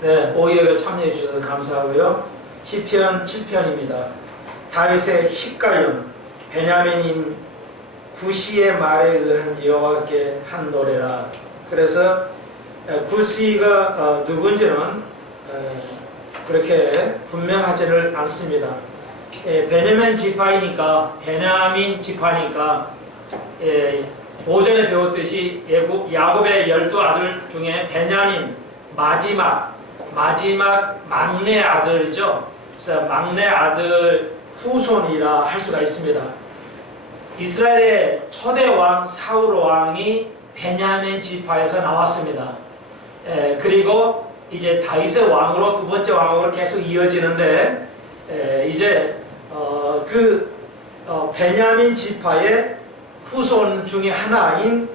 네, 오후에 참여해 주셔서 감사하고요. 시편 7편입니다. 다윗의 시가연, 베냐민인 구시의 말에 의한 여호와께 한 노래라. 그래서 구시가 누군지는 그렇게 분명하지를 않습니다. 베냐민 지파이니까, 베냐민 지파니까, 오전에 배웠듯이 야곱의 12아들 중에 베냐민 마지막 막내 아들이죠. 그래서 막내 아들 후손이라 할 수가 있습니다. 이스라엘의 초대 왕 사울 왕이 베냐민 지파에서 나왔습니다. 그리고 이제 다윗의 왕으로 두 번째 왕으로 계속 이어지는데, 이제 베냐민 지파의 후손 중에 하나인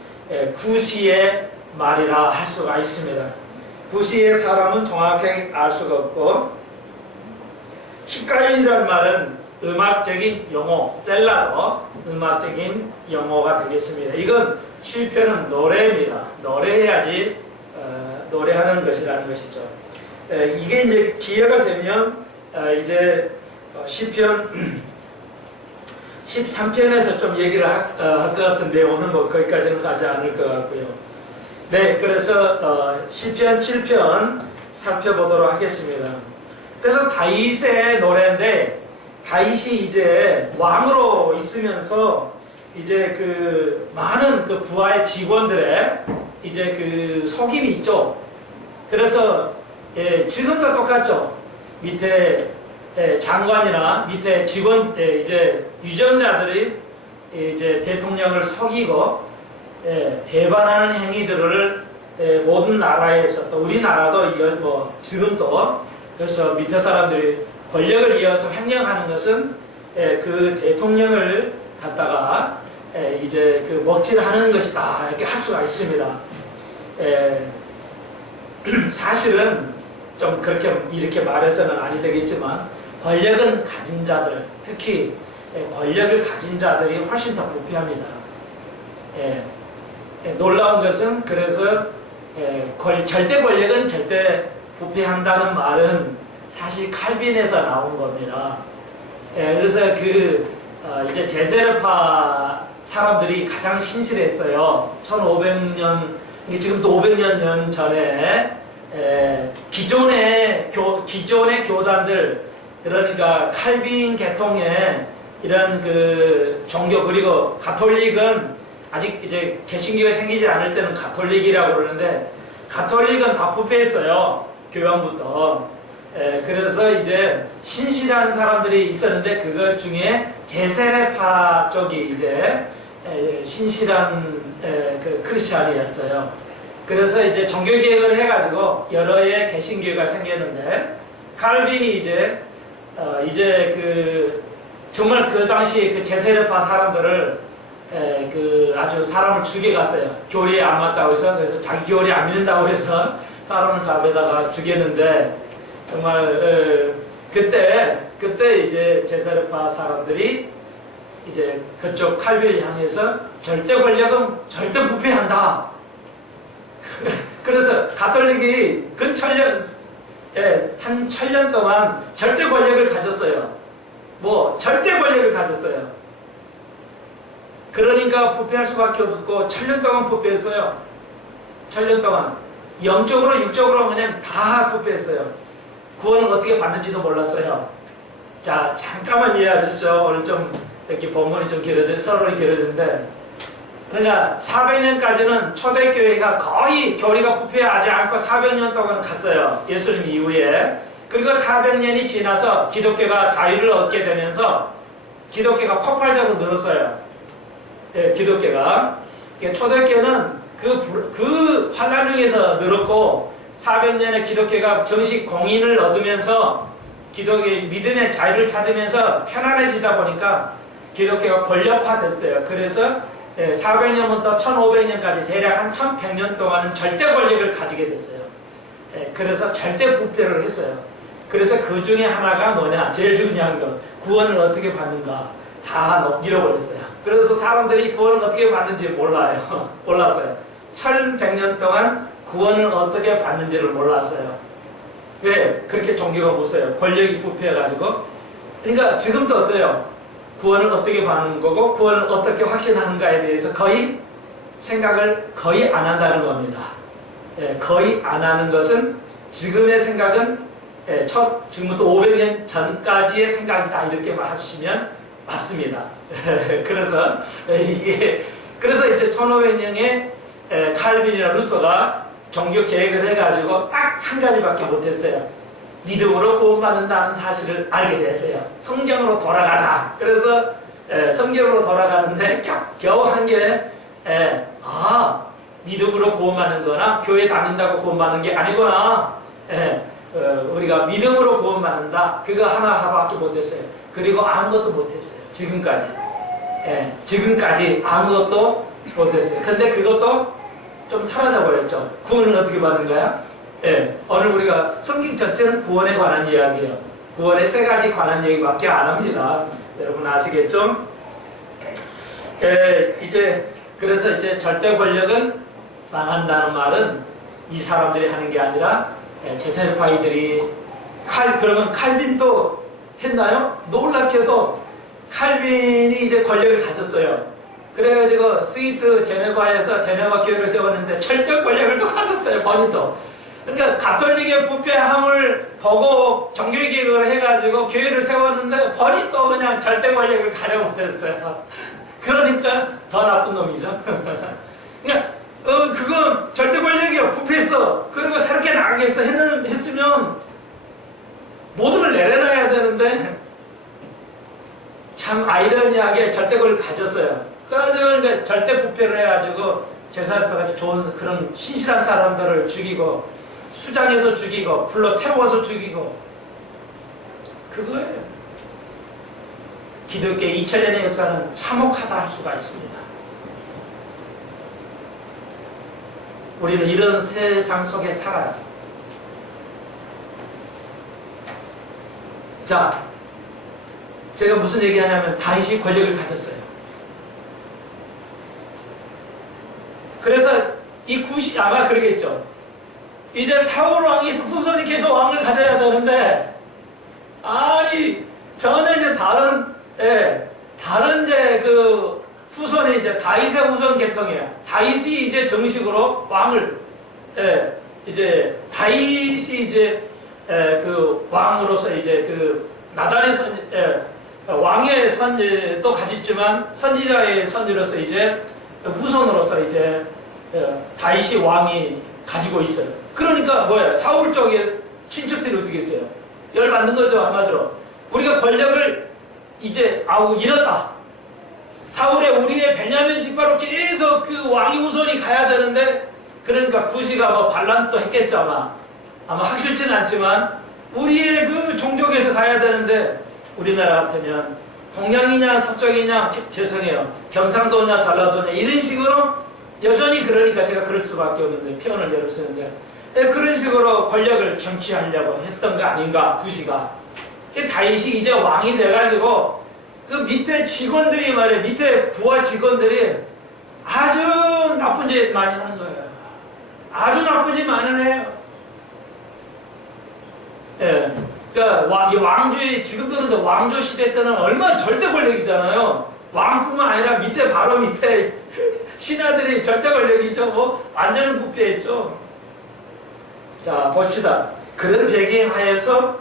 구시의 말이라 할 수가 있습니다. 구시의 사람은 정확하게 알 수가 없고, 히카인이라는 말은 음악적인 용어, 셀라로 음악적인 용어가 되겠습니다. 이건 시편은 노래입니다. 노래해야지 노래하는 것이라는 것이죠. 이게 이제 기회가 되면 이제 시편 13편에서 좀 얘기를 할 것 같은데 오늘 뭐 거기까지는 가지 않을 것 같고요. 네, 그래서 시편 7편 살펴보도록 하겠습니다. 그래서 다윗의 노래인데, 다윗이 이제 왕으로 있으면서 이제 많은 부하의 직원들의 이제 속임이 있죠. 그래서 지금도 똑같죠. 밑에 장관이나 밑에 직원, 이제 유정자들이 이제 대통령을 속이고 배반하는 행위들을 모든 나라에서, 또 우리나라도 지금도, 그래서 밑에 사람들이 권력을 이어서 횡령하는 것은 그 대통령을 갖다가 이제 먹칠하는 것이다, 이렇게 할 수가 있습니다. 사실은 좀 그렇게 이렇게 말해서는 아니 되겠지만, 권력은 가진 자들, 특히 권력을 가진 자들이 훨씬 더 부패합니다. 놀라운 것은, 그래서 절대 권력은 절대 부패한다는 말은 사실 칼빈에서 나온 겁니다. 그래서 이제 제세르파 사람들이 가장 신실했어요. 1500년, 지금도 500년 전에 기존의 교단들, 그러니까 칼빈 계통의 이런 종교, 그리고 가톨릭은 아직 이제 개신교가 생기지 않을 때는 가톨릭이라고 그러는데, 가톨릭은 다 부패했어요. 교황부터. 그래서 이제 신실한 사람들이 있었는데, 그것 중에 제세례파 쪽이 이제 신실한 크리스찬이었어요. 그래서 이제 종교개혁을 해가지고 여러의 개신교가 생겼는데, 칼빈이 이제 정말 그 당시 제세례파 사람들을 아주 사람을 죽여갔어요. 교리에 안 맞다고 해서. 그래서 자기 교리 안 믿는다고 해서 사람을 잡아다가 죽였는데, 정말 그때 이제 제세례파 사람들이 이제 그쪽 칼빈을 향해서 절대 권력은 절대 부패한다. 그래서 가톨릭이 한 1000년 동안 절대 권력을 가졌어요. 절대 권력을 가졌어요. 그러니까 부패할 수밖에 없고 1000년 동안 부패했어요. 1000년 동안 영적으로 육적으로 그냥 다 부패했어요. 구원을 어떻게 받는지도 몰랐어요. 자, 잠깐만 이해하십시오. 오늘 좀 이렇게 본문이 좀 서론이 길어지는데, 그러니까 400년까지는 초대교회가 거의 교리가 부패하지 않고 400년 동안 갔어요. 예수님 이후에. 그리고 400년이 지나서 기독교가 자유를 얻게 되면서 기독교가 폭발적으로 늘었어요. 기독교가. 초대교회는 그 환란 중에서 늘었고, 400년의 기독교가 정식 공인을 얻으면서 기독교의 믿음의 자유를 찾으면서 편안해지다 보니까 기독교가 권력화됐어요. 그래서 400년부터 1500년까지 대략 한 1100년 동안은 절대 권력을 가지게 됐어요. 그래서 절대 부패를 했어요. 그래서 그 중에 하나가 뭐냐, 제일 중요한 거, 구원을 어떻게 받는가 다 잃어버렸어요. 그래서 사람들이 구원을 어떻게 받는지 몰랐어요. 1100년 동안 구원을 어떻게 받는지를 몰랐어요. 왜 그렇게 종교가 못 써요? 권력이 부패해가지고. 그러니까 지금도 어때요? 구원을 어떻게 받는 거고 구원을 어떻게 확신하는가에 대해서 거의 생각을 거의 안 한다는 겁니다. 예, 거의 안 하는 것은 지금의 생각은 지금부터 500년 전까지의 생각이다 이렇게 말하시면 맞습니다. 그래서 그래서 이제 1500년에 칼빈이나 루터가 종교 개혁을 해가지고 딱 한 가지밖에 못했어요. 믿음으로 구원받는다는 사실을 알게 됐어요. 성경으로 돌아가자. 그래서 성경으로 돌아가는데 겨우 한 게 믿음으로 구원받는 거나 교회 다닌다고 구원받는 게 아니구나. 우리가 믿음으로 구원받는다. 그거 하나밖에 못했어요. 그리고 아무것도 못했어요. 지금까지. 지금까지 아무것도 못했어요. 근데 그것도 좀 사라져버렸죠. 구원은 어떻게 받는 거야? 오늘 우리가 성경 전체는 구원에 관한 이야기예요. 구원의 세 가지 관한 얘기밖에 안 합니다. 여러분 아시겠죠? 그래서 이제 절대 권력은 망한다는 말은 이 사람들이 하는 게 아니라 제세르파이들이 그러면 칼빈도 했나요? 놀랍게도 칼빈이 이제 권력을 가졌어요. 그래가지고 스위스 제네바에서 제네바 교회를 세웠는데 절대 권력을 또 가졌어요. 본인도. 그러니까 가톨릭의 부패함을 보고 종교개혁을 해가지고 교회를 세웠는데 본인 또 그냥 절대 권력을 가져버렸어요. 그러니까 더 나쁜 놈이죠. 그러니까 그건 절대 권력이요. 부패했어. 그리고 새롭게 나가겠어. 했으면 모든 걸 내려놔야 되는데 참 아이러니하게 절대 권력을 가졌어요. 그래가지고 절대 부패를 해가지고 제사를펴가지고 좋은 그런 신실한 사람들을 죽이고 수장해서 죽이고 불러 태워서 죽이고 그거예요. 기독교 2000년의 역사는 참혹하다 할 수가 있습니다. 우리는 이런 세상 속에 살아요. 자, 제가 무슨 얘기하냐면 다윗이 권력을 가졌어요. 그래서 이 굿이 아마 그러겠죠. 이제 사울 왕이 후손이 계속 왕을 가져야 되는데 아니 전혀 이제 다른 이제 그 후손이 이제 다윗의 후손 계통이에요. 다윗이 이제 정식으로 왕을 이제 다윗이 이제 그 왕으로서 이제 그 나단의 왕의 선지도 가졌지만 선지자의 선지로서 이제 후손으로서 이제 다윗이 왕이 가지고 있어요. 그러니까 뭐야? 사울 쪽에 친척들이 어떻게 했어요? 열받는 거죠, 한마디로. 우리가 권력을 이제 잃었다. 사울의 우리의 베냐민 지파로 계속 그 왕의 후손이 가야 되는데 그러니까 굿이가 뭐 반란도 했겠죠, 아마 확실치는 않지만 우리의 그 종족에서 가야 되는데 우리나라 같으면 동양이냐 서쪽이냐 죄송해요. 경상도냐 전라도냐 이런 식으로 여전히 그러니까 제가 그럴 수밖에 없는데 표현을 여러 쓰는데 그런 식으로 권력을 정치하려고 했던 거 아닌가 굿이가. 다윗이 이제 왕이 돼가지고 그 밑에 직원들이 말이에요. 밑에 부하 직원들이 아주 나쁜 짓 많이 하는 거예요. 아주 나쁜 짓 많이 해요. 그러니까 이 왕조의 지금도 그런데 왕조 시대 때는 얼마나 절대 권력이잖아요. 왕뿐만 아니라 밑에 바로 밑에 신하들이 절대 권력이죠. 뭐 완전히 부패했죠. 자 봅시다. 그런 배경하에서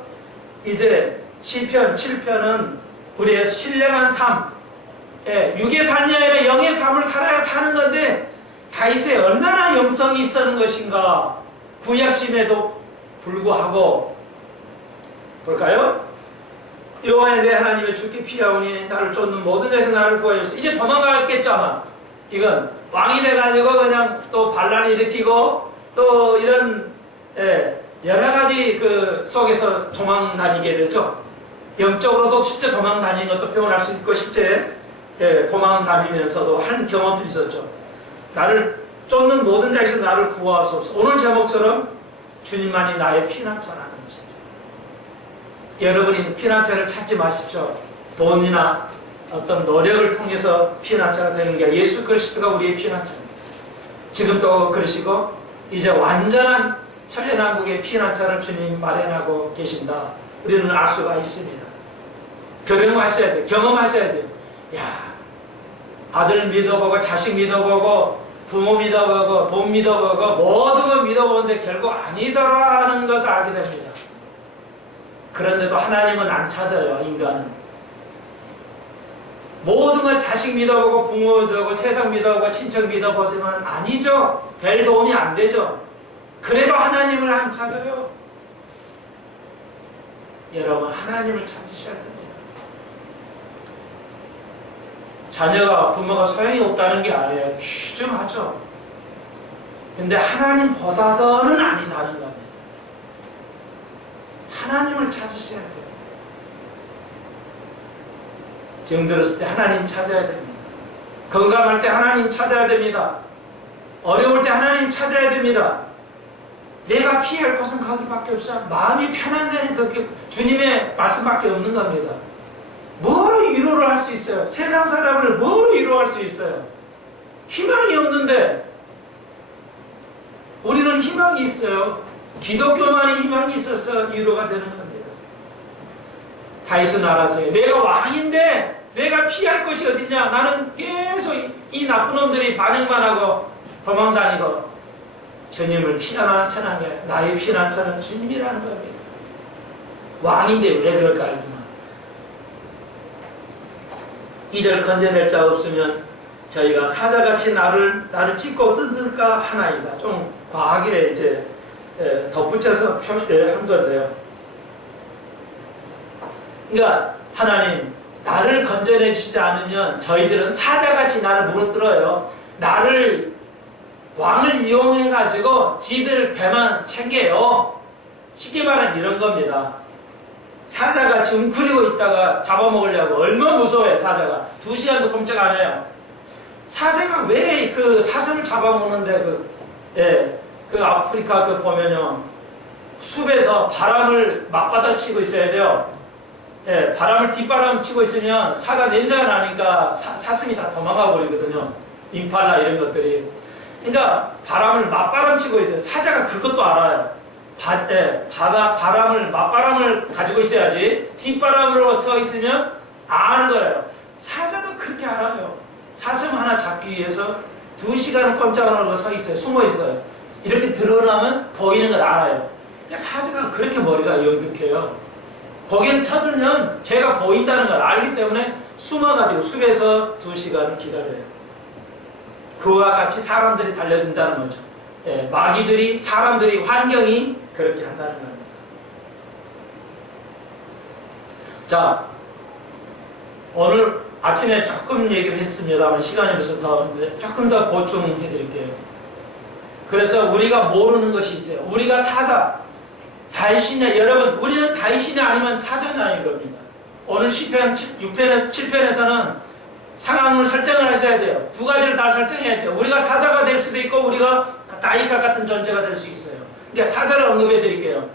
이제 시편 7편은 우리의 신령한 삶, 육의 삶이 아니라 영의 삶을 살아야 사는 건데 다윗에 얼마나 영성이 있었는 것인가. 구약심에도 불구하고 볼까요? 여호와의 내 하나님의 주께 피하오니 나를 쫓는 모든 자에서 나를 구하여서 이제 도망가겠죠 아마. 이건 왕이 돼가지고 그냥 또 반란을 일으키고 또 이런 여러 가지 그 속에서 도망 다니게 되죠. 영적으로도 실제 도망 다니는 것도 표현할 수 있고 실제 도망 다니면서도 한 경험도 있었죠. 나를 쫓는 모든 자에서 나를 구하소서. 오늘 제목처럼 주님만이 나의 피난처라는 것이죠. 여러분이 피난처를 찾지 마십시오. 돈이나 어떤 노력을 통해서 피난처가 되는 게 예수 그리스도가 우리의 피난처입니다. 지금도 그러시고 이제 완전한 천년왕국의 피난처를 주님 마련하고 계신다. 우리는 알 수가 있습니다. 경험하셔야 돼요. 경험하셔야 돼요. 야, 아들 믿어보고 자식 믿어보고 부모 믿어보고 돈 믿어보고 모든 걸 믿어보는데 결국 아니더라는 것을 알게 됩니다. 그런데도 하나님은 안 찾아요. 인간은 모든 걸 자식 믿어보고 부모 믿어보고 세상 믿어보고 친척 믿어보지만 아니죠. 별 도움이 안 되죠. 그래도 하나님을 안 찾아요. 여러분, 하나님을 찾으셔야 됩니다. 자녀가 부모가 소용이 없다는 게 아니에요. 귀중하죠. 근데 하나님보다는 아니다는 겁니다. 하나님을 찾으셔야 돼요. 병들었을 때 하나님 찾아야 됩니다. 건강할 때 하나님 찾아야 됩니다. 어려울 때 하나님 찾아야 됩니다. 내가 피할 곳은 거기밖에 없어. 마음이 편한 데는 그게 주님의 말씀밖에 없는 겁니다. 뭐로 위로를 할 수 있어요? 세상 사람을 뭐로 위로할 수 있어요? 희망이 없는데 우리는 희망이 있어요. 기독교만의 희망이 있어서 위로가 되는 겁니다. 다윗은 알았어요. 내가 왕인데 내가 피할 곳이 어디냐? 나는 계속 이 나쁜 놈들이 반역만 하고 도망다니고 주님을 피난처는 게 나의 피난처는 주님이라는 겁니다. 왕인데 왜 그럴까 알지만 2절 건져낼 자 없으면 저희가 사자같이 나를 찢고 뜯을까 하나이다. 좀 과하게 이제 덧붙여서 한 건데요. 그러니까 하나님 나를 건져내 주시지 않으면 저희들은 사자같이 나를 무너뜨려요. 나를 왕을 이용해 가지고 지들 배만 챙겨요. 쉽게 말하면 이런 겁니다. 사자가 웅크리고 있다가 잡아먹으려고 얼마나 무서워요. 사자가 2시간도 꼼짝 안 해요. 사자가 왜 그 사슴을 잡아먹는데 그 아프리카 그 보면요 숲에서 바람을 맞받아치고 있어야 돼요. 예, 바람을 뒷바람 치고 있으면 사자 냄새가 나니까 사슴이 다 도망가 버리거든요. 임팔라 이런 것들이. 그러니까 바람을 맞바람 치고 있어요. 사자가 그것도 알아요. 바람을 맞바람을 가지고 있어야지 뒷바람으로 서 있으면 아는 거예요. 사자도 그렇게 알아요. 사슴 하나 잡기 위해서 2시간을 꼼짝 안 하고 서 있어요. 숨어 있어요. 이렇게 드러나면 보이는 걸 알아요. 그러니까 사자가 그렇게 머리가 연극해요. 거기를 쳐들면 제가 보인다는 걸 알기 때문에 숨어가지고 숲에서 2시간을 기다려요. 그와 같이 사람들이 달려든다는 거죠. 예, 마귀들이, 사람들이, 환경이 그렇게 한다는 겁니다. 자, 오늘 아침에 조금 얘기를 했습니다만 시간이 벌써 나오는데 조금 더 보충해 드릴게요. 그래서 우리가 모르는 것이 있어요. 우리가 사자, 다윗이냐, 여러분, 우리는 다윗이냐 아니면 사자냐인 겁니다. 오늘 시편 6편에서 7편에서는 상황을 설정을 하셔야 돼요. 2가지를 다 설정해야 돼요. 우리가 사자가 될 수도 있고 우리가 다윗과 같은 존재가 될 수 있어요. 그러니까 사자를 언급해 드릴게요.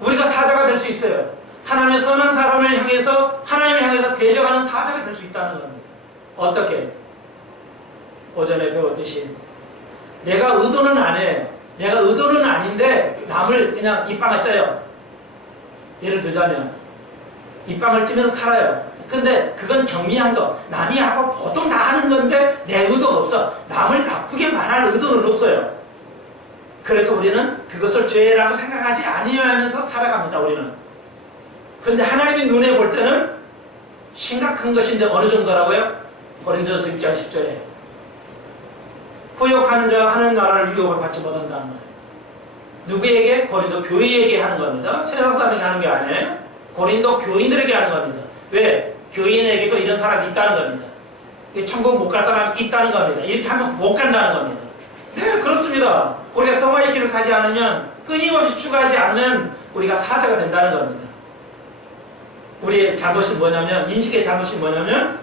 우리가 사자가 될 수 있어요. 하나님의 선한 사람을 향해서 하나님을 향해서 대적하는 사자가 될 수 있다는 겁니다. 어떻게? 오전에 배웠듯이 내가 의도는 안 해요. 내가 의도는 아닌데 남을 그냥 입방을 쪄요. 예를 들자면 입방을 찌면서 살아요. 근데 그건 경미한 거. 남이 하고 보통 다 하는 건데 내 의도가 없어. 남을 나쁘게 말할 의도는 없어요. 그래서 우리는 그것을 죄라고 생각하지 아니하면서 살아갑니다. 우리는. 그런데 하나님의 눈에 볼 때는 심각한 것인데 어느 정도라고요? 고린도서 6장 10절에 후욕하는 자가 하는 나라를 유혹을 받지 못한다는 거예요. 누구에게? 고린도 교회에게 하는 겁니다. 세상 사람에게 하는 게 아니에요. 고린도 교인들에게 하는 겁니다. 왜? 교인에게도 이런 사람이 있다는 겁니다. 천국 못 갈 사람이 있다는 겁니다. 이렇게 하면 못 간다는 겁니다. 네, 그렇습니다. 우리가 성화의 길을 가지 않으면, 끊임없이 추가하지 않으면 우리가 사자가 된다는 겁니다. 우리의 잘못이 뭐냐면, 인식의 잘못이 뭐냐면,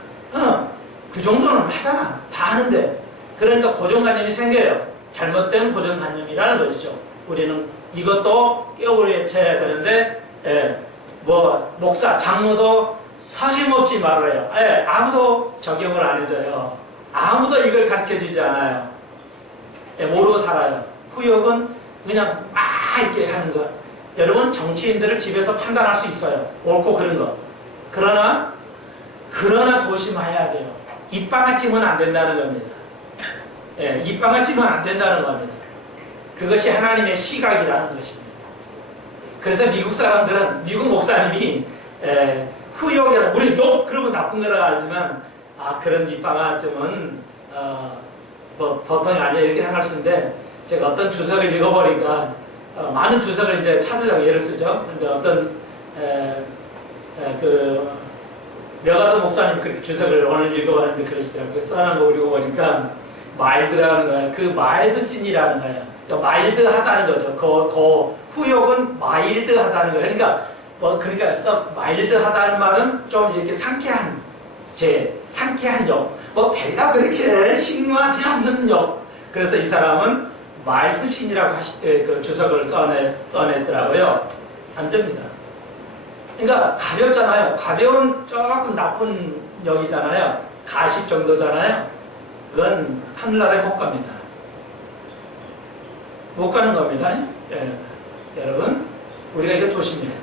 그 정도는 하잖아. 다 하는데. 그러니까 고정관념이 생겨요. 잘못된 고정관념이라는 것이죠. 우리는 이것도 깨우쳐야 되는데, 목사, 장로도 서심없이 말을 해요. 아무도 적용을 안 해줘요. 아무도 이걸 가르쳐주지 않아요. 모르고 살아요. 후욕은 그냥 막 이렇게 하는 거. 여러분 정치인들을 집에서 판단할 수 있어요. 옳고 그른 거. 그러나 조심해야 돼요. 입방아 찌면 안 된다는 겁니다. 예, 입방아 찌면 안 된다는 겁니다. 그것이 하나님의 시각이라는 것입니다. 그래서 미국 사람들은, 미국 목사님이 후욕이라, 우리 욕 그러면 나쁜 거라 알지만 그런 입방아쯤은 뭐 보통이 아니야 이렇게 생각할 수 있는데, 제가 어떤 주석을 읽어보니까 많은 주석을 이제 찾으려고 예를 쓰죠. 근데 어떤 그 메가더 목사님 그 주석을 오늘 읽어봤는데 그러시더라고요. 써놓은 거 읽어보니까 마일드라는 거예요. 그 마일드 씬이라는 거예요. 그러니까 마일드하다는 거죠. 그 후욕은 마일드하다는 거예요. 그러니까 썩 마일드하다는 말은 좀 이렇게 상쾌한 상쾌한 욕. 뭐 별로 그렇게 심하지 않는 욕. 그래서 이 사람은 마일드 씬이라고 하실 때 그 주석을 써냈더라고요. 안 됩니다. 그러니까 가볍잖아요. 가벼운 조금 나쁜 역이잖아요. 가십 정도잖아요. 그건 하늘나라에 못 갑니다. 못 가는 겁니다. 예. 여러분, 우리가 이거 조심해야 돼요.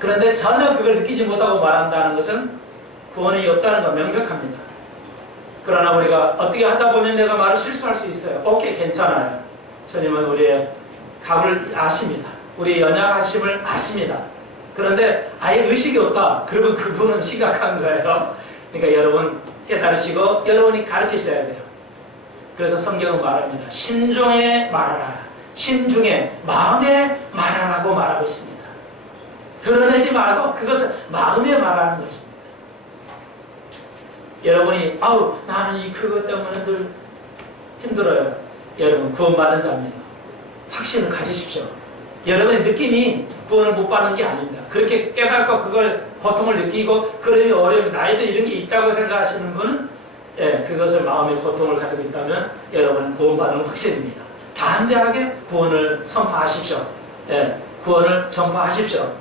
그런데 전혀 그걸 느끼지 못하고 말한다는 것은 구원이 없다는 건 명백합니다. 그러나 우리가 어떻게 하다 보면 내가 말을 실수할 수 있어요. 오케이, 괜찮아요. 주님은 우리의 값을 아십니다. 우리의 연약하심을 아십니다. 그런데 아예 의식이 없다. 그러면 그분은 심각한 거예요. 그러니까 여러분 깨달으시고 여러분이 가르치셔야 돼요. 그래서 성경은 말합니다. 심중에 말하라. 심중에, 마음에 말하라고 말하고 있습니다. 드러내지 말고 그것을 마음에 말하는 것입니다. 여러분이 나는 그것 때문에 늘 힘들어요. 여러분 구원받은 자입니다. 확신을 가지십시오. 여러분의 느낌이 구원을 못 받는 게 아닙니다. 그렇게 깨닫고 그걸 고통을 느끼고 그러니 어려움이 나에도 이런 게 있다고 생각하시는 분은 그것을 마음의 고통을 가지고 있다면 여러분은 구원받는 확신입니다. 담대하게 구원을 선포하십시오. 구원을 전파하십시오.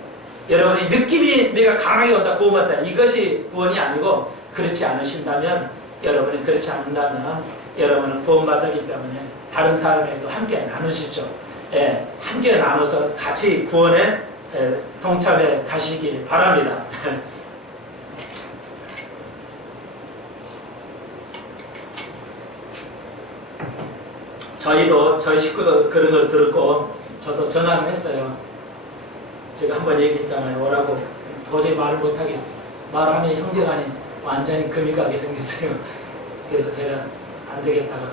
여러분이 느낌이 내가 강하게 온다, 구원받다, 이것이 구원이 아니고 그렇지 않으신다면, 여러분이 그렇지 않는다면 여러분은 구원받았기 때문에 다른 사람에게도 함께 나누십시오. 함께 나눠서 같이 구원에 동참해 가시길 바랍니다. 저희 식구도 그런 걸 들었고 저도 전화를 했어요. 제가 한번 얘기했잖아요. 오라고. 도저히 말을 못하겠어요. 말하면 형제간에 완전히 금이 가게 생겼어요. 그래서 제가 안 되겠다고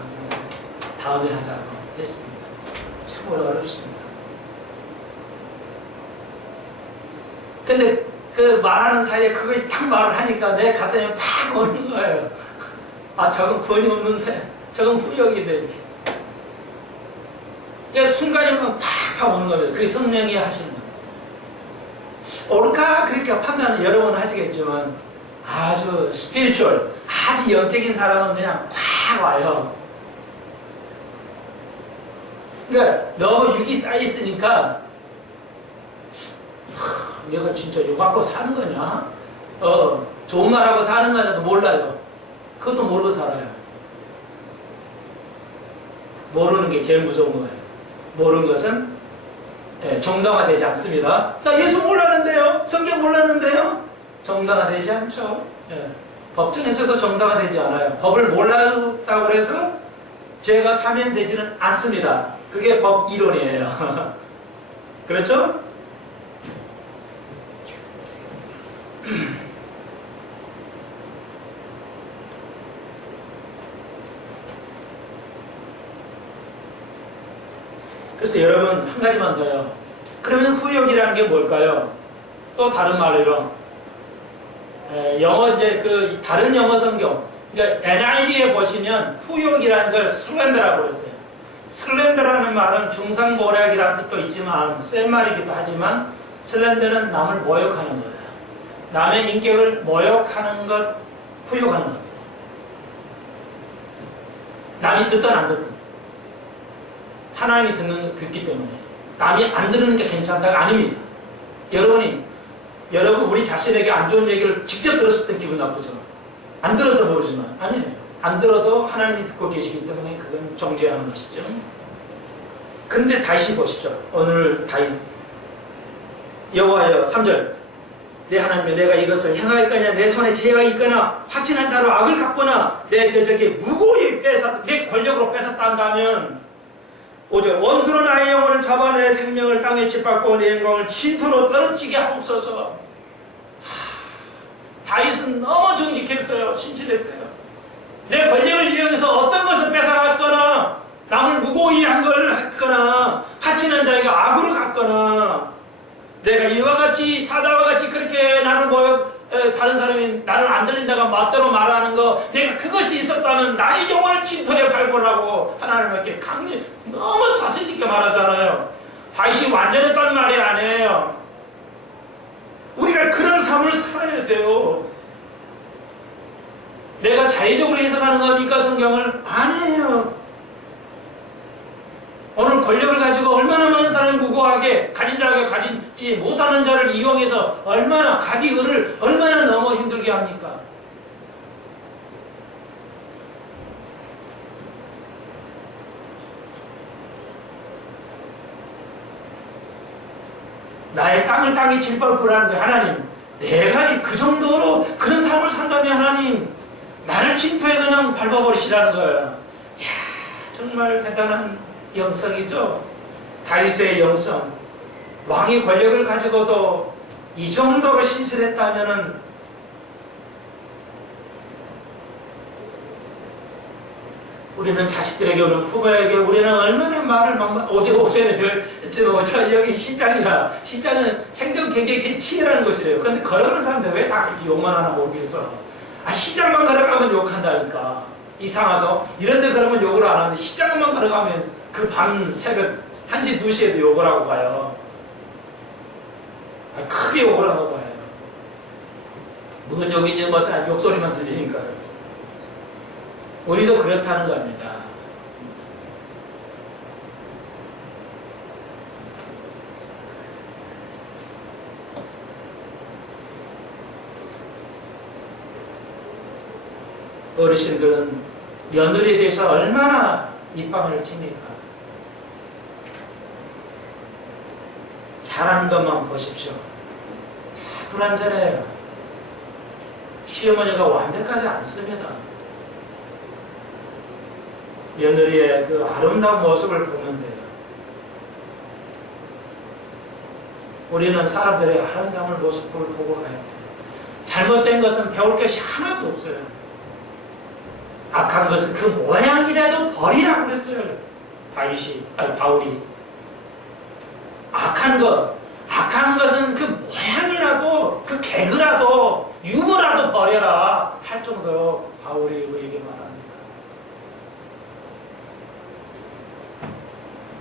다음에 하자고 했습니다. 참으로 어렵습니다. 근데 그 말하는 사이에 그것이 딱 말을 하니까 내 가슴에 팍 오는 거예요. 저건 구원이 없는데, 저건 후역인데, 이렇게. 그러니까 순간이면 팍 오는 겁니다. 그게 성령이 하시는 겁니다. 옳까 그렇게 판단은 여러 번 하시겠지만 아주 스피리추얼, 아주 영적인 사람은 그냥 팍 와요. 그러니까 너무 육이 쌓여있으니까 내가 진짜 욕 갖고 사는 거냐? 좋은 말하고 사는 거냐도 몰라요. 그것도 모르고 살아요. 모르는 게 제일 무서운 거예요. 모르는 것은 정당화되지 않습니다. 나 예수 몰랐는데요? 성경 몰랐는데요? 정당화되지 않죠. 법정에서도 정당화되지 않아요. 법을 몰랐다고 해서 죄가 사면되지는 않습니다. 그게 법 이론이에요. 그렇죠? 그래서 여러분 한 가지만 더요. 그러면 후역이라는 게 뭘까요? 또 다른 말로 영어 그 다른 영어 성경, 그러니까 NIV에 보시면 후역이라는 걸 슬렌더라고 했어요. 슬렌더라는 말은 중상모략이라는 뜻도 있지만 센 말이기도 하지만 슬렌더는 남을 모욕하는 거예요. 남의 인격을 모욕하는 것, 후욕하는 겁니다. 남이 듣든 안 듣든 하나님이 듣기 때문에 남이 안 들은 게 괜찮다가 아닙니다. 여러분 우리 자신에게 안 좋은 얘기를 직접 들었을 때 기분 나쁘죠. 안 들어서 모르지만 아니에요. 안 들어도 하나님이 듣고 계시기 때문에 그건 정죄하는 것이죠. 근데 다시 보십시오. 오늘 다시 여호와여 3절 내 하나님이 내가 이것을 행할 거냐 내 손에 죄가 있거나 확신한 자로 악을 갖거나 내 저기 무고히 내 권력으로 뺏었다 한다면 5절 원수로 나의 영혼을 잡아 내 생명을 땅에 짓밟고 내 영광을 진토로 떨어지게 하옵소서. 다윗은 너무 정직했어요. 신실했어요. 내 권력을 이용해서 어떤 것을 뺏어갔거나 남을 무고히 한 걸 했거나 하치는 자에게 악으로 갔거나 내가 이와 같이 사자와 같이 그렇게 나를 다른 사람이 나를 안 들린다가 맞대로 말하는 거 내가 그것이 있었다면 나의 영혼을 진토에 밟으라고 하나님께 너무 자신 있게 말하잖아요. 다윗이 완전했단 말이 아니에요. 우리가 그런 삶을 살아야 돼요. 내가 자의적으로 해석하는 겁니까 성경을? 아니에요. 오늘 권력을 가지고 얼마나 많은 사람이 무고하게 가진 자가 가지지 못하는 자를 이용해서 얼마나 갑이 을을 얼마나 너무 힘들게 합니까? 나의 땅을 땅에 질밟으라는 게 하나님 내가 그 정도로 그런 삶을 산다면 하나님 나를 진토에 그냥 밟아버리시라는 거예요. 이야 정말 대단한 영성이죠. 다윗의 영성. 왕의 권력을 가지고도 이 정도로 신실했다면은 우리는 자식들에게 오는 부모에게 우리는 얼마나 말을 오전에 저 여기 시장이라 시장은 생존 경쟁이 제일 치열한 곳이래요. 그런데 걸어가는 사람들 왜 다 그렇게 욕만 하나 모르겠어. 시장만 걸어가면 욕한다니까. 이상하죠? 이런데 그러면 욕을 안 하는데 시장만 걸어가면 그 밤 새벽 1시 2시에도 욕을 하고 가요. 크게 욕을 하고 가요. 뭔 욕이냐 뭐 다 욕소리만 들리니까요. 우리도 그렇다는 겁니다. 어르신들은 며느리에 대해서 얼마나 입방을 칩니까? 잘하는 것만 보십시오. 다 불완전해요. 시어머니가 완벽하지 않습니다. 며느리의 그 아름다운 모습을 보면 돼요. 우리는 사람들의 아름다운 모습을 보고 가야 돼요. 잘못된 것은 배울 것이 하나도 없어요. 악한 것은 그 모양이라도 버리라고 그랬어요. 바울이. 악한 것은 그 모양이라도, 그 개그라도, 유머라도 버려라. 할 정도로 바울이 우리에게 말합니다.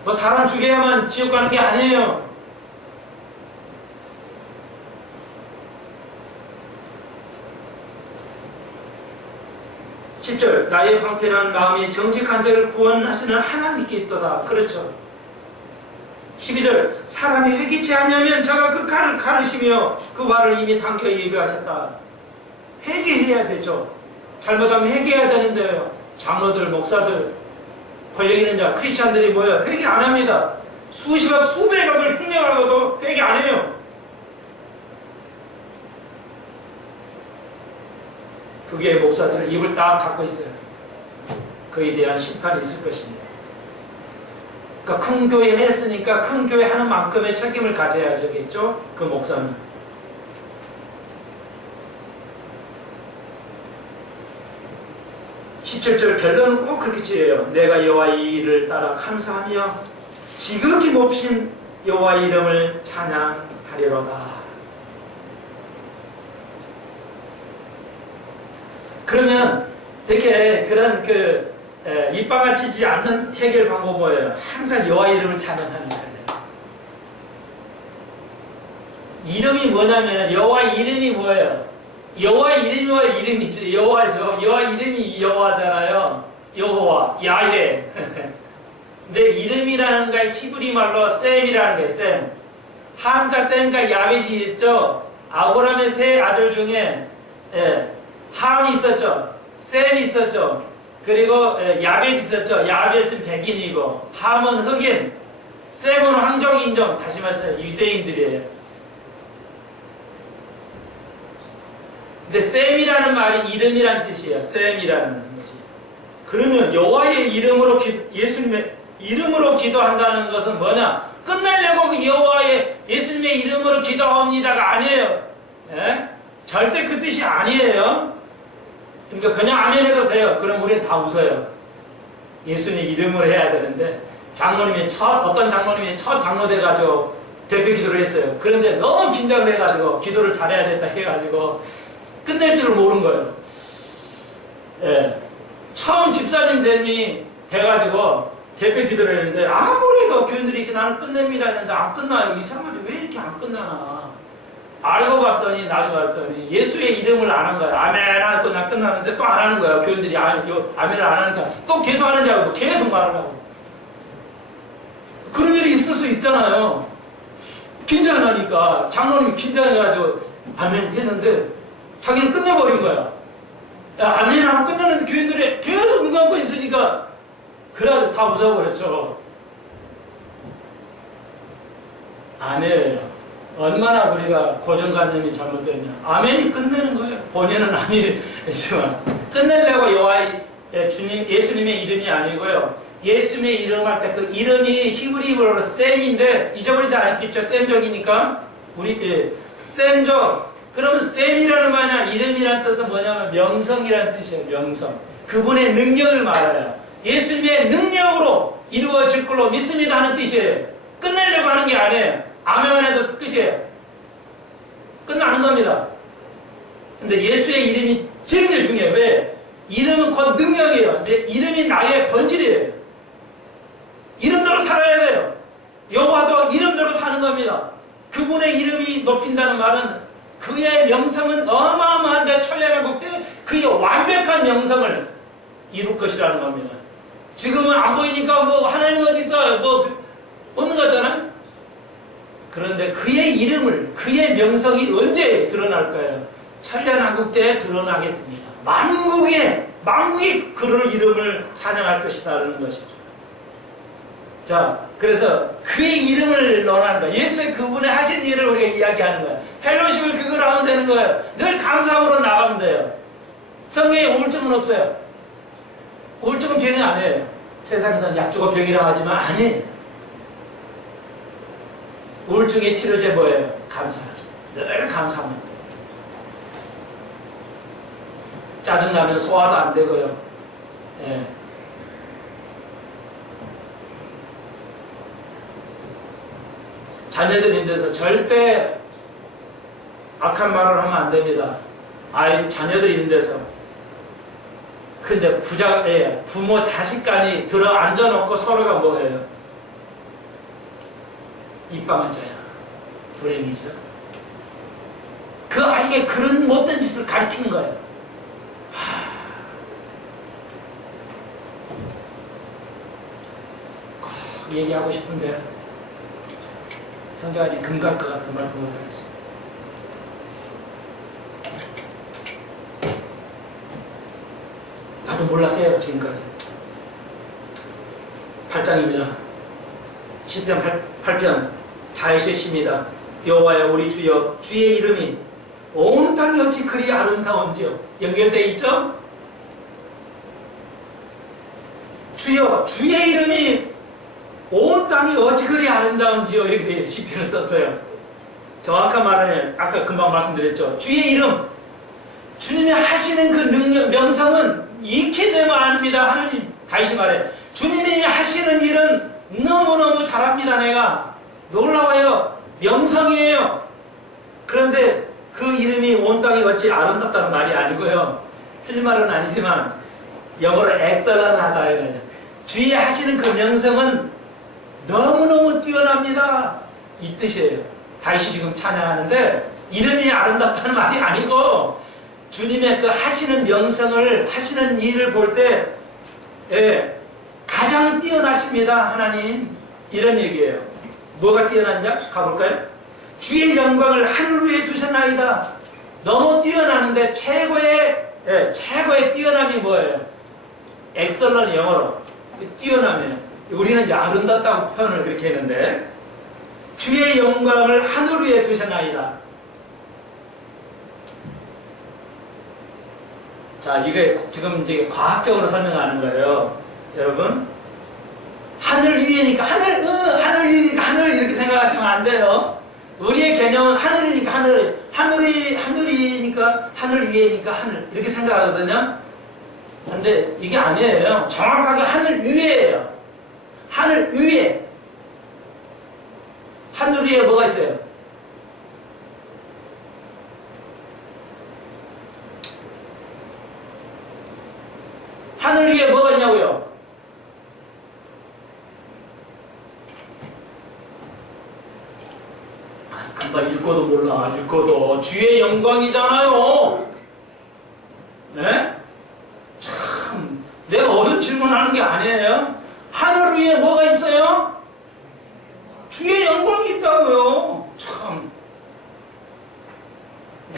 뭐 사람 죽여야만 지옥 가는 게 아니에요. (10절) 나의 방편한 마음이 정직한 자를 구원하시는 하나님께 있도다. 그렇죠. (12절) 사람이 회개치 않냐면 저가 그 칼을 가르시며 그 화를 이미 당겨 예비하셨다. 회개해야 되죠. 잘못하면 회개해야 되는데요. 장로들, 목사들, 권력 있는 자, 크리스찬들이 뭐예요? 회개 안 합니다. 수십억, 수백억을 횡령하고도 회개 안 해요. 그게 목사들은 입을 딱 닫고 있어요. 그에 대한 심판이 있을 것입니다. 그러니까 큰 교회 했으니까 큰 교회 하는 만큼의 책임을 가져야겠죠? 그 목사는. (17절) 결론은 꼭 그렇게 지어요. 내가 여호와의 일을 따라 감사하며 지극히 높신 여호와의 이름을 찬양하리로다. 그러면 이렇게 그런 입방아치지 않는 해결 방법 뭐예요? 항상 여호와의 이름을 찬양하는 거예요. 이름이 뭐냐면 여호와의 이름이 뭐예요? 여호와의 이름이와 이름이죠. 여호와죠. 여호와의 이름이 여호와잖아요. 여호와, 야훼. 근데 이름이라는 게 히브리 말로 셈이라는 거예요. 셈. 함과 셈과 야벳이 있죠. 아브라함의 세 아들 중에 함이 있었죠. 셈이 있었죠. 그리고 야벳 있었죠. 야벳은 백인이고 함은 흑인. 셈은 황정 인정, 다시 말해서 유대인들이에요. 근데 셈이라는 말이 이름이란 뜻이에요. 셈이라는 거지. 그러면 여호와의 이름으로 예수님의 이름으로 기도한다는 것은 뭐냐? 끝내려고 그 여호와의 예수님의 이름으로 기도합니다가 아니에요. 예? 절대 그 뜻이 아니에요. 그러니까 그냥 아멘 해도 돼요. 그럼 우리는 다 웃어요. 예수님 이름으로 해야 되는데 어떤 장로님이 첫 장로 돼가지고 대표 기도를 했어요. 그런데 너무 긴장을 해가지고 기도를 잘해야 된다 해가지고 끝낼 줄을 모르는 거예요. 예. 처음 집사님 돼가지고 대표 기도를 했는데 아무리 더 교인들이 나는 끝냅니다 했는데 안 끝나요. 이상하지 왜 이렇게 안 끝나나. 알고 봤더니 나중에 봤더니 예수의 이름을 안 한 거야. 아멘 하고 나 끝나는데 또 안 하는 거야. 교인들이 아멘을 안 하니까 또 계속 하는 줄 알고 계속 말을 하고. 그런 일이 있을 수 있잖아요. 긴장을 하니까 장로님이 긴장해가지고 아멘 했는데 자기는 끝내버린 거야. 야, 아멘 하고 끝나는데 교인들이 계속 눈 감고 있으니까 그래가지고 다 웃어버렸죠. 아니에요. 얼마나 우리가 고정관념이 잘못됐냐. 아멘이 끝내는 거예요. 본인은 아니지만 끝내려고 여호와의 주님 예수님의 이름이 아니고요. 예수님의 이름 할 때 그 이름이 히브리어로 셈인데 잊어버리지 않겠죠. 셈족이니까 우리 셈족. 그러면 셈이라는 말이나 이름이라는 뜻은 뭐냐면 명성이라는 뜻이에요. 명성. 그분의 능력을 말해요. 예수님의 능력으로 이루어질 걸로 믿습니다 하는 뜻이에요. 끝내려고 하는 게 아니에요. 아멘만 해도 끝이에요. 끝나는 겁니다. 근데 예수의 이름이 제일 중요해요. 왜? 이름은 곧 능력이에요. 내 이름이 나의 본질이에요. 이름대로 살아야 돼요. 여호와도 이름대로 사는 겁니다. 그분의 이름이 높인다는 말은 그의 명성은 어마어마한데 천년왕국 때 그의 완벽한 명성을 이룰 것이라는 겁니다. 지금은 안 보이니까 뭐 하나님 어디 있어요? 뭐 없는 거잖아요. 그런데 그의 이름을, 그의 명성이 언제 드러날 거예요? 천년왕국 때 드러나게 됩니다. 만국이 그의 이름을 찬양할 것이다라는 것이죠. 자, 그래서 그의 이름을 논하는 거예요. 예수의 그분의 하신 일을 우리가 이야기하는 거예요. 펠로십을 그걸 하면 되는 거예요. 늘 감사함으로 나가면 돼요. 성경에 우울증은 없어요. 우울증은 병이 아니에요. 세상에서는 약조가 병이라고 하지만 아니에요. 우울증의 치료제 뭐예요? 감사하죠. 늘 감사합니다. 짜증나면 소화도 안 되고요. 예. 자녀들 있는데서 절대 악한 말을 하면 안 됩니다. 자녀들 있는 데서. 근데 부모 자식 간이 들어 앉아놓고 서로가 뭐예요? 입방한 자야. 불행이죠. 그 아이에게 그런 못된 짓을 가르치는 거예요. 꼭 얘기하고 싶은데 형제간이 금갈 것 같은 말씀 못하겠어요. 나도 몰랐어요. 지금까지. 8장입니다. 10편 8편 다윗의 시입니다. 여호와여 우리 주여 주의 이름이 온 땅이 어찌 그리 아름다운지요. 연결되어 있죠? 주여 주의 이름이 온 땅이 어찌 그리 아름다운지요. 이렇게 되어 시편을 썼어요. 정확한 말은 아까 금방 말씀드렸죠. 주의 이름 주님이 하시는 그 능력 명성은 익히 내면 아닙니다. 하나님 다윗이 말해 주님이 하시는 일은 너무너무 잘합니다. 내가 놀라워요. 명성이에요. 그런데 그 이름이 온 땅이 어찌 아름답다는 말이 아니고요. 틀린 말은 아니지만 영어로 excellent하다. 주의 하시는 그 명성은 너무너무 뛰어납니다. 이 뜻이에요. 다윗이 지금 찬양하는데 이름이 아름답다는 말이 아니고 주님의 그 하시는 명성을 하시는 일을 볼 때 가장 뛰어나십니다. 하나님 이런 얘기예요. 뭐가 뛰어났냐? 가볼까요? 주의 영광을 하늘 위에 두셨나이다. 너무 뛰어나는데 최고의 뛰어남이 뭐예요? 엑셀런 영어로 뛰어남이에요. 우리는 이제 아름답다고 표현을 그렇게 했는데, 주의 영광을 하늘 위에 두셨나이다. 자, 이게 지금 이제 과학적으로 설명하는 거예요. 여러분, 하늘 위에니까 하늘 위에니까 하늘 이렇게 생각하시면 안 돼요. 우리의 개념은 하늘이니까 하늘이니까 하늘 위에니까 하늘 이렇게 생각하거든요. 근데 이게 아니에요. 정확하게 하늘 위에예요. 하늘 위에. 하늘 위에 뭐가 있어요? 하늘 위에 뭐가 있냐고요? 금방 읽고도 몰라. 읽고도 주의 영광이잖아요. 네? 참 내가 어려운 질문하는 게 아니에요. 하늘 위에 뭐가 있어요? 주의 영광이 있다고요. 참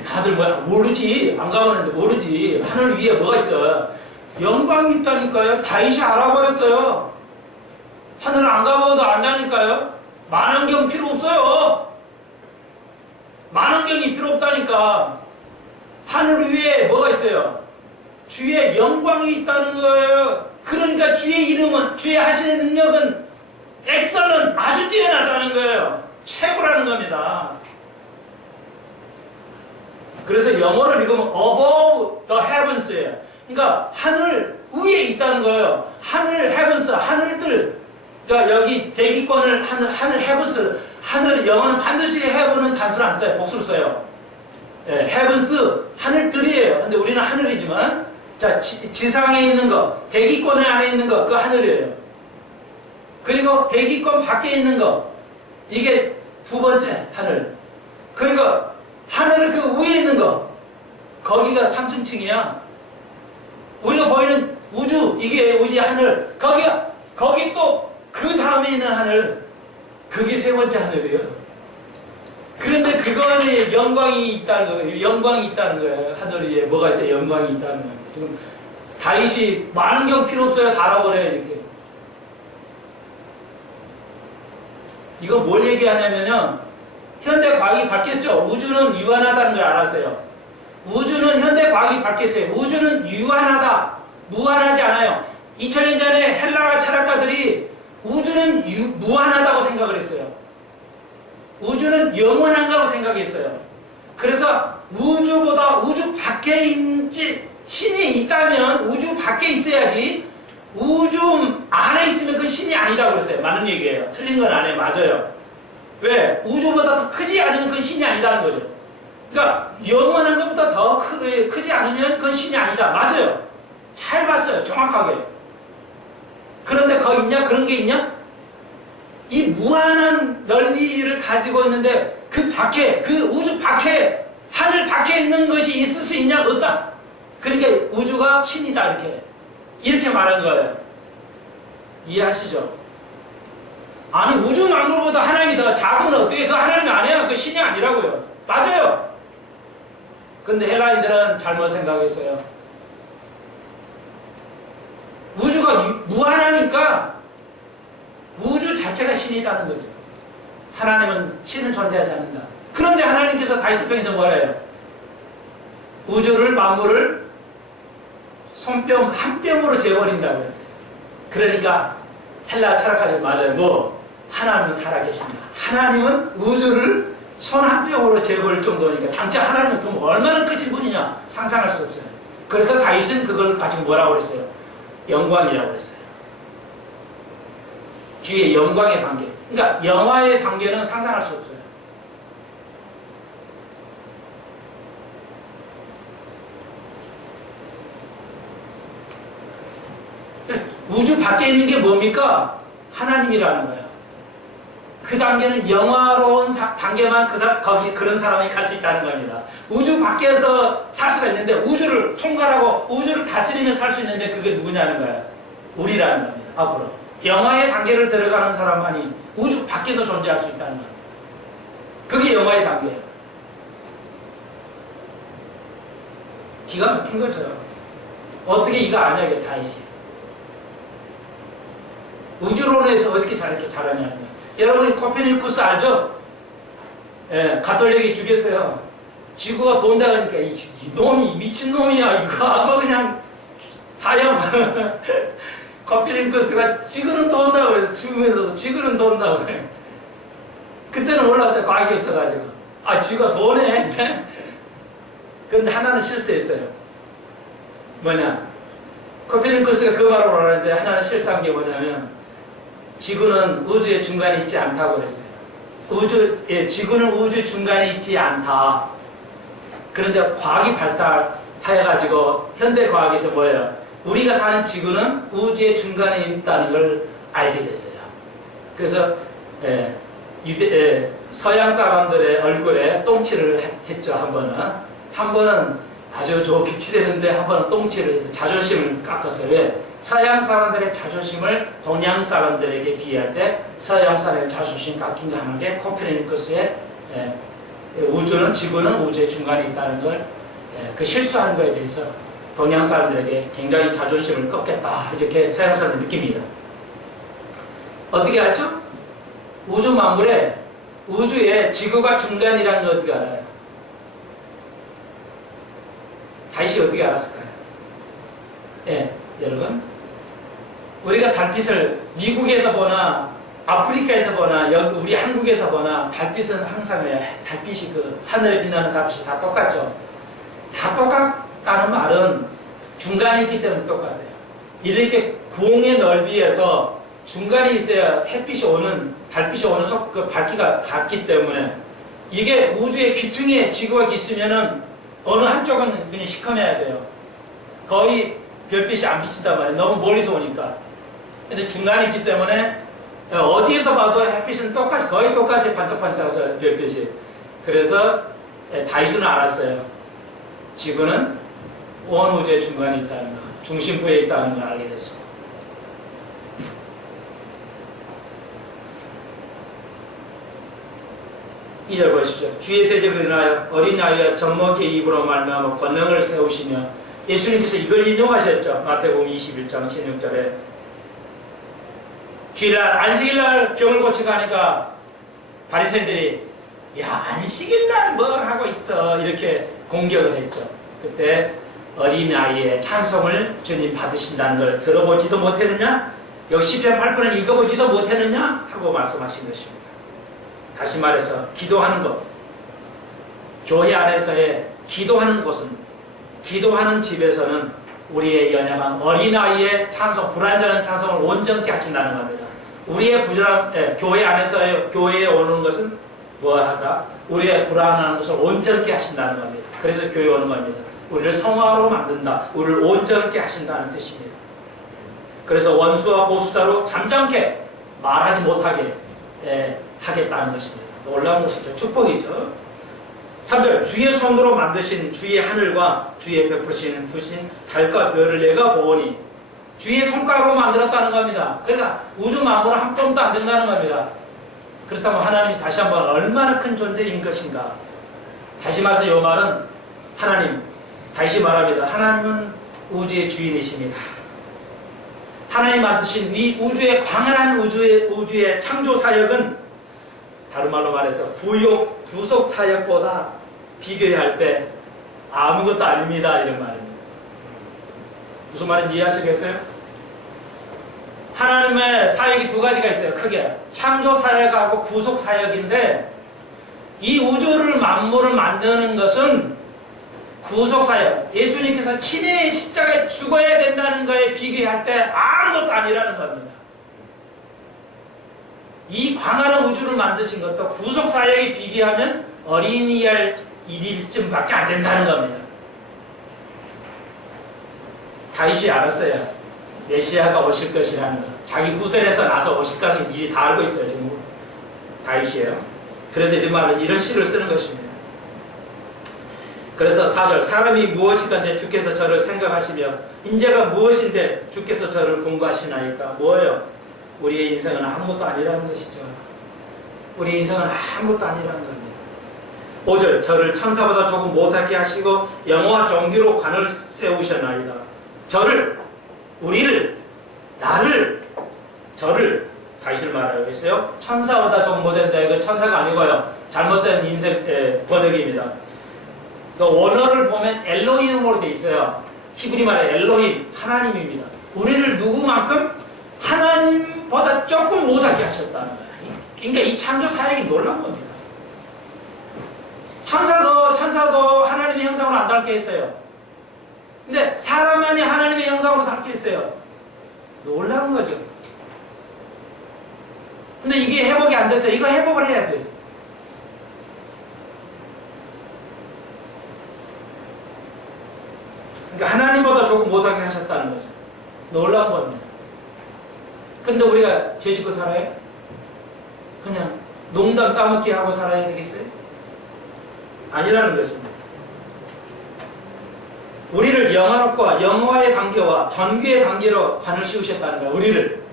다들 뭐야 모르지. 안 가보는데 모르지. 하늘 위에 뭐가 있어요? 영광이 있다니까요. 다윗이 알아버렸어요. 하늘 안 가봐도 안다니까요. 만원경 필요 없어요. 만원경이 필요 없다니까. 하늘 위에 뭐가 있어요? 주의 영광이 있다는 거예요. 그러니까 주의 이름은, 주의 하시는 능력은 엑설런, 아주 뛰어나다는 거예요. 최고라는 겁니다. 그래서 영어를 읽으면 above the heavens예요. 그러니까 하늘 위에 있다는 거예요. 하늘 heavens, 하늘들. 그러니까 여기 대기권을 하늘 heavens, 하늘 영어는 반드시 heaven은 단수를 안 써요. 복수를 써요. 예, heavens 하늘들이에요. 근데 우리는 하늘이지만 자 지상에 있는 거, 대기권 안에 있는 거, 그 하늘이에요. 그리고 대기권 밖에 있는 거, 이게 두 번째 하늘. 그리고 하늘 그 위에 있는 거, 거기가 3층이야. 우리가 보이는 우주, 이게 우리 하늘. 거기 또 그 다음에 있는 하늘. 그게 세 번째 하늘이에요. 그런데 그거는 영광이 있다는 거예요. 영광이 있다는 거예요. 하늘 위에 뭐가 있어요? 영광이 있다는 거예요. 지금 다윗이 많은 경 필요 없어요. 다 알아버려요. 이렇게. 이건 뭘 얘기하냐면요. 현대 과학이 바뀌었죠. 우주는 유한하다는 걸 알았어요. 우주는 현대 과학이 바뀌었어요. 우주는 유한하다. 무한하지 않아요. 2000년 전에 헬라 철학가들이 우주는 무한하다고 생각을 했어요. 우주는 영원한가로 생각했어요. 그래서 우주보다 우주 밖에 있지, 신이 있다면 우주 밖에 있어야지 우주 안에 있으면 그 신이 아니다고 그랬어요. 맞는 얘기예요. 틀린 건 아니에요. 맞아요. 왜? 우주보다 더 크지 않으면 그건 신이 아니다는 거죠. 그러니까 영원한 것보다 더 크지 않으면 그건 신이 아니다. 맞아요. 잘 봤어요. 정확하게. 그런데 거기 있냐? 그런 게 있냐? 이 무한한 넓이를 가지고 있는데 그 밖에, 그 우주 밖에, 하늘 밖에 있는 것이 있을 수 있냐? 없다. 그러니까 우주가 신이다. 이렇게 말한 거예요. 이해하시죠? 아니 우주 만물보다 하나님이 더 작으면 어떻게? 그 하나님이 아니야. 그 신이 아니라고요. 맞아요. 근데 헬라인들은 잘못 생각했어요. 우주가 무한하니까 우주 자체가 신이라는 거죠. 하나님은 신은 존재하지 않는다. 그런데 하나님께서 다윗을 통해서 뭐라 해요? 우주를, 만물을 손뼉 한 뼘으로 재버린다고 했어요. 그러니까 헬라 철학가들 맞아요. 뭐? 하나님은 살아계신다. 하나님은 우주를 손 한 뼘으로 재버릴 정도니까 당장 하나님은 또 얼마나 크신 분이냐 상상할 수 없어요. 그래서 다윗은 그걸 가지고 뭐라고 그랬어요? 영광이라고 그랬어요. 주의 영광의 관계. 그러니까 영화의 관계는 상상할 수 없어요. 우주 밖에 있는 게 뭡니까? 하나님이라는 거예요. 그 단계는 영화로운 단계만 그런 사람이 갈 수 있다는 겁니다. 우주 밖에서 살 수가 있는데 우주를 총괄하고 우주를 다스리며 살 수 있는데 그게 누구냐는 거예요. 우리라는 겁니다. 앞으로 영화의 단계를 들어가는 사람만이 우주 밖에서 존재할 수 있다는 거예요. 그게 영화의 단계예요. 기가 막힌 거죠. 어떻게 이거 아냐 이게 다윗이. 우주론에서 어떻게 저렇게 잘하냐는 거예요. 여러분이 코페르니쿠스 알죠? 예, 가톨릭이 죽였어요. 지구가 돈다 그러니까 이 놈이 미친놈이야 이거 하고 그냥 사형. 코페르니쿠스가 지구는 돈다고 그래서 죽으면서도 지구는 돈다고 그래. 그때는 몰랐죠. 과학이 없어가지고. 아 지구가 도네. 근데 하나는 실수했어요. 뭐냐? 코페르니쿠스가 그 말을 하는데 하나는 실수한 게 뭐냐면 지구는 우주의 중간에 있지 않다고 그랬어요. 지구는 우주 중간에 있지 않다. 그런데 과학이 발달하여가지고 현대 과학에서 뭐예요? 우리가 사는 지구는 우주의 중간에 있다는 걸 알게 됐어요. 그래서 서양 사람들의 얼굴에 똥칠을 했죠. 한 번은 아주 좋게 칠했는데 한 번은 똥칠을 해서 자존심을 깎았어요. 왜? 서양 사람들의 자존심을 동양 사람들에게 비할 때 서양 사람의 자존심 깎인 하는 게 코페르니쿠스의 지구는 우주의 중간에 있다는 걸 그 실수하는 거에 대해서 동양 사람들에게 굉장히 자존심을 꺾겠다 이렇게 서양 사람들이 느낍니다. 어떻게 알죠? 우주에 지구가 중간이라는 걸 어떻게 알아요? 다시 어떻게 알았을까요? 여러분 우리가 달빛을 미국에서 보나 아프리카에서 보나 여기 우리 한국에서 보나 달빛은 항상 달빛이 그 하늘에 빛나는 달빛이 다 똑같죠. 다 똑같다는 말은 중간에 있기 때문에 똑같아요. 이렇게 공의 넓이에서 중간에 있어야 달빛이 오는 그 밝기가 같기 때문에 이게 우주의 귀퉁이에 지구가 있으면은 어느 한쪽은 그냥 시커매야 돼요. 거의 별빛이 안 비친단 말이에요. 너무 멀리서 오니까. 근데 중간에 있기 때문에 어디에서 봐도 햇빛은 거의 똑같이 반짝반짝하죠. 별빛이. 그래서 다이슨은 알았어요. 지구는 온 우주의 중간에 있다는 거, 중심부에 있다는 걸 알게 됐습니다. 2절 보십시오. 주의 대적을 인하여 어린 아이와 젖먹이의 입으로 말미암아 권능을 세우시며 예수님께서 이걸 인용하셨죠. 마태복음 21장 16절에 주일날 안식일날 병을 고쳐 가니까 바리새인들이 야 안식일날 뭘 하고 있어 이렇게 공격을 했죠. 그때 어린 아이의 찬송을 주님 받으신다는 걸 들어보지도 못했느냐? 역시 시편 8편을 읽어보지도 못했느냐? 하고 말씀하신 것입니다. 다시 말해서 기도하는 것, 교회 안에서의 기도하는 곳은, 기도하는 집에서는 우리의 연약한 어린아이의 찬송, 불완전한 찬송을 온전케 하신다는 겁니다. 우리의 교회 안에서의 교회에 오는 것은 무엇하다? 우리의 불안한 것을 온전케 하신다는 겁니다. 그래서 교회 오는 겁니다. 우리를 성화로 만든다. 우리를 온전케 하신다는 뜻입니다. 그래서 원수와 보수자로 잠잠케 말하지 못하게 하겠다는 것입니다. 놀라운 것이죠. 축복이죠. 3절 주의 손으로 만드신 주의 하늘과 주의 베푸시는 두신 달과 별을 내가 보오니 주의 손가락으로 만들었다는 겁니다. 그러니까 우주 만물은 한 뼘도 안 된다는 겁니다. 그렇다면 하나님이 다시 한번 얼마나 큰 존재인 것인가. 다시 말해서 이 말은 하나님, 다시 말합니다. 하나님은 우주의 주인이십니다. 하나님 만드신 이 우주의 광활한 우주의 창조 사역은 다른 말로 말해서 구속 사역보다 비교할 때 아무것도 아닙니다. 이런 말입니다. 무슨 말인지 이해하시겠어요? 하나님의 사역이 두 가지가 있어요. 크게 창조 사역하고 구속 사역인데 이 우주를 만물을 만드는 것은 구속 사역, 예수님께서 친히 십자가에 죽어야 된다는 거에 비교할 때 아무것도 아니라는 겁니다. 이 광활한 우주를 만드신 것도 구속 사역에 비교하면 어린이날 1일쯤밖에 안 된다는 겁니다. 다윗이 알았어요. 메시아가 오실 것이라는 거. 자기 후대에서 나서 오실 것을 미리 다 알고 있어요. 지금 다윗이에요. 그래서 이런 시를 쓰는 것입니다. 그래서 4절 사람이 무엇이건데 주께서 저를 생각하시며 인재가 무엇인데 주께서 저를 공부하시나이까. 뭐예요? 우리의 인생은 아무것도 아니라는 것이죠. 우리의 인생은 아무것도 아니라는 겁니다. 5절 저를 천사보다 조금 못하게 하시고 영어와 종교로 관을 세우셨나이다. 우리를, 나를 저를 다윗을 말하고 있어요. 천사보다 좀 못된다. 이거 천사가 아니고요. 잘못된 인쇄 번역입니다. 그 원어를 보면 엘로힘으로 돼 있어요. 히브리 말에 엘로힘, 하나님입니다. 우리를 누구만큼 하나님보다 조금 못하게 하셨다는 거예요. 그러니까 이 창조 사역이 놀라운 겁니다. 천사도 하나님의 형상으로 안 닮게 했어요. 근데 사람만이 하나님의 형상으로 닮게 했어요. 놀라운 거죠. 근데 이게 회복이 안 됐어요. 이거 회복을 해야 돼요. 그러니까 하나님보다 조금 못하게 하셨다는 거죠. 놀라운 겁니다. 근데 우리가 죄 짓고 살아요? 그냥 농담 따먹기 하고 살아야 되겠어요? 아니라는 것입니다. 우리를 영화롭고 영화의 단계와 전귀의 단계로 관을 씌우셨다는 거예요. 우리를.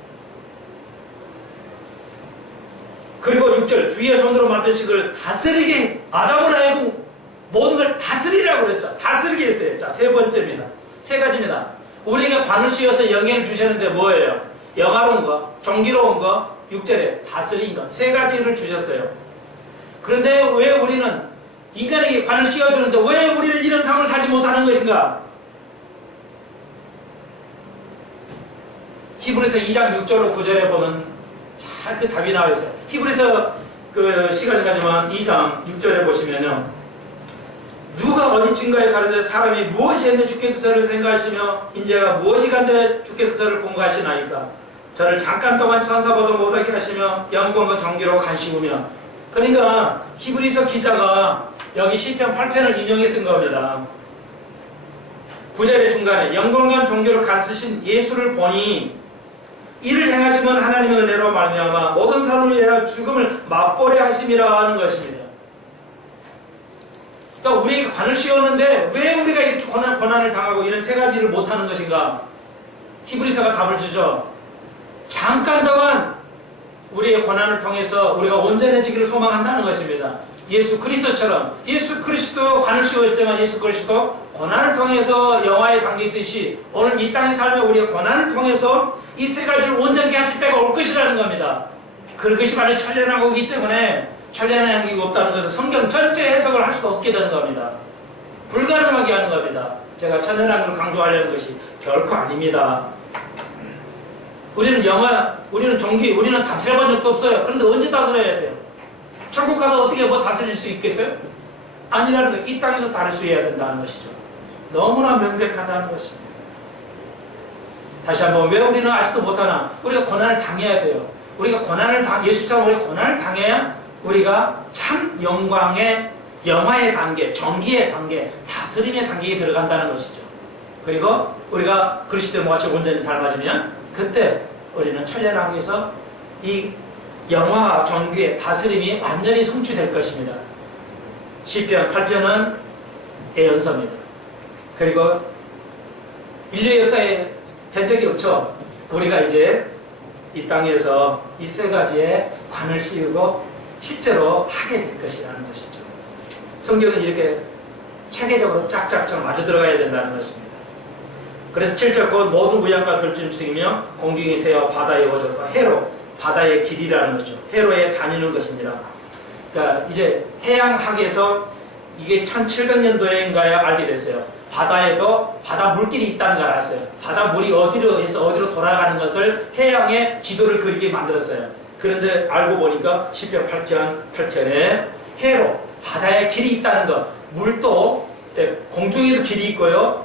그리고 6절 주의 손으로 만드신 걸 다스리게 아담을 하여금 모든 걸 다스리라고 그랬죠. 다스리게 했어요. 자, 세 번째입니다. 세 가지입니다. 우리에게 관을 씌워서 영예를 주셨는데 뭐예요? 영화로운 거, 정기로운 거, 6절에 다스린 것. 세 가지를 주셨어요. 그런데 왜 우리는 인간에게 관을 씌워주는데 왜 우리는 이런 삶을 살지 못하는 것인가? 히브리서 2장 6절로 9절에 보면 잘 그 답이 나와 있어요. 히브리서 그 시간이 가지만 2장 6절에 보시면요. 누가 어디 증거에 가르쳐 사람이 무엇이 했는데 주께서 저를 생각하시며 인자가 무엇이 간데 주께서 저를 공부하시나이까. 저를 잠깐 동안 천사보다 못하게 하시며 영광과 정기로 간시우며. 그러니까 히브리서 기자가 여기 시편 8편을 인용해 쓴 겁니다. 9절의 중간에 영광과 정기로 간쓰신 예수를 보니 이를 행하시면 하나님의 은혜로 말미암아 모든 사람을 위하여 죽음을 맛보려 하심이라 하는 것입니다. 그러니까 우리에게 관을 씌웠는데 왜 우리가 이렇게 고난을 당하고 이런 세 가지를 못하는 것인가? 히브리서가 답을 주죠. 잠깐 동안 우리의 고난을 통해서 우리가 온전해지기를 소망한다는 것입니다. 예수 그리스도처럼 예수 그리스도 관을 씌웠지만 예수 그리스도 고난을 통해서 영화에 담기듯이 오늘 이 땅에 살며 우리의 고난을 통해서 이 세 가지를 온전케 하실 때가 올 것이라는 겁니다. 그것이 바로 천련한 거기 때문에 천련한 게 없다는 것은 성경 전체 해석을 할 수가 없게 되는 겁니다. 불가능하게 하는 겁니다. 제가 천련한 걸 강조하려는 것이 결코 아닙니다. 우리는 우리는 종기, 우리는 다스려본 적도 없어요. 그런데 언제 다스려야 돼요? 천국 가서 어떻게 뭐 다스릴 수 있겠어요? 아니라는 거예요. 이 땅에서 다스려야 된다는 것이죠. 너무나 명백하다는 것입니다. 다시 한번 왜 우리는 아직도 못하나? 우리가 고난을 당해야 돼요. 우리가 예수처럼 우리가 고난을 당해야 우리가 참 영광의 영화의 단계, 정기의 단계, 다스림의 단계에 들어간다는 것이죠. 그리고 우리가 그리스도의 모습을 온전히 닮아지면 그때 우리는 천년왕국에서 이 영화 정귀의 다스림이 완전히 성취될 것입니다. 시편 8편은 예언서입니다. 그리고 인류 역사에 된 적이 없죠. 우리가 이제 이 땅에서 이 세 가지의 관을 씌우고 실제로 하게 될 것이라는 것이죠. 성경은 이렇게 체계적으로 짝짝짝 맞아 들어가야 된다는 것입니다. 그래서 7절 곧 모든 무양과 들짐승이며 공중의 새와 바다의 어종과 해로, 바다의 길이라는 거죠. 해로에 다니는 것입니다. 그러니까 이제 해양학에서 이게 1700년도인가에 알게 됐어요. 바다에도 바다 물길이 있다는 걸 알았어요. 바다 물이 어디로 해서 어디로 돌아가는 것을 해양의 지도를 그리게 만들었어요. 그런데 알고 보니까 시편 8편에 해로, 바다에 길이 있다는 것. 물도 공중에도 길이 있고요.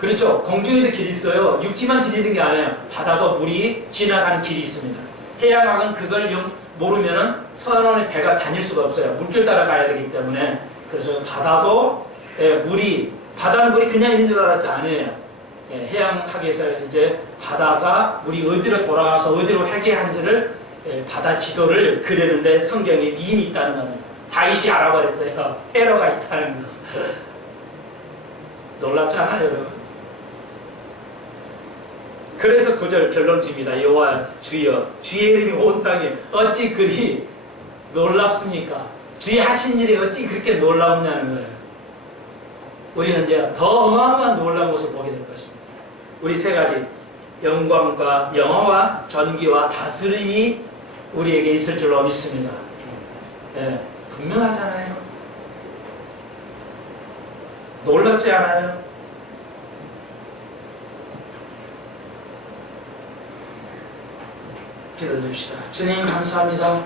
그렇죠. 공중에도 길이 있어요. 육지만 길이 있는 게 아니에요. 바다도 물이 지나가는 길이 있습니다. 해양학은 그걸 모르면은 선원의 배가 다닐 수가 없어요. 물길 따라 가야 되기 때문에. 그래서 바다도 바다는 물이 그냥 있는 줄 알았지 아니에요. 해양학에서 이제 바다가 물이 어디로 돌아가서 어디로 회귀한지를 바다 지도를 그리는데 성경에 이미 있다는 겁니다. 다윗이 알아버렸어요. 에러가 있다는 거. 놀랍지 않아요, 여러분? 그래서 9절 결론집니다. 여호와 주여 주의 이름이 온 땅에 어찌 그리 놀랍습니까? 주의 하신 일이 어찌 그렇게 놀라웠냐는 거예요. 우리는 이제 더 어마어마한 놀라운 것을 보게 될 것입니다. 우리 세 가지 영광과 영화와 전기와 다스림이 우리에게 있을 줄로 믿습니다. 네, 분명하잖아요. 놀랍지 않아요? 기도드립시다. 주님 감사합니다.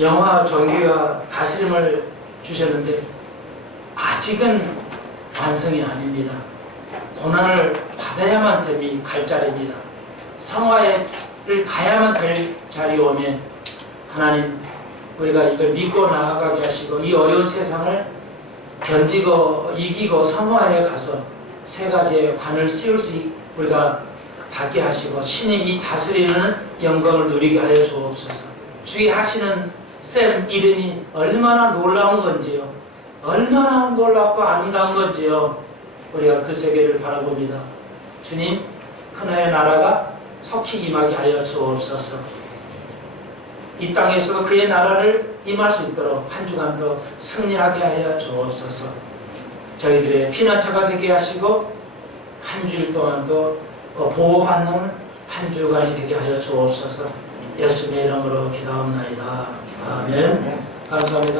영화, 전기와 다스림을 주셨는데 아직은 완성이 아닙니다. 고난을 받아야만 갈 자리입니다. 성화를 가야만 될 자리에 오면 하나님 우리가 이걸 믿고 나아가게 하시고 이 어려운 세상을 견디고 이기고 성화에 가서 세 가지의 관을 씌울 수 우리가 받게 하시고 신이 이 다스리는 영광을 누리게 하여 주옵소서. 주의 하시는 셈 이름이 얼마나 놀라운 건지요. 얼마나 놀랍고 아름다운 건지요. 우리가 그 세계를 바라봅니다. 주님, 하나의 나라가 속히 임하게 하여 주옵소서. 이 땅에서도 그의 나라를 임할 수 있도록 한 주간도 승리하게 하여 주옵소서. 저희들의 피난처가 되게 하시고 한 주일 동안도 보호받는 한 주간이 되게 하여 주옵소서. 예수님의 이름으로 기도합나이다. 아멘. 감사합니다.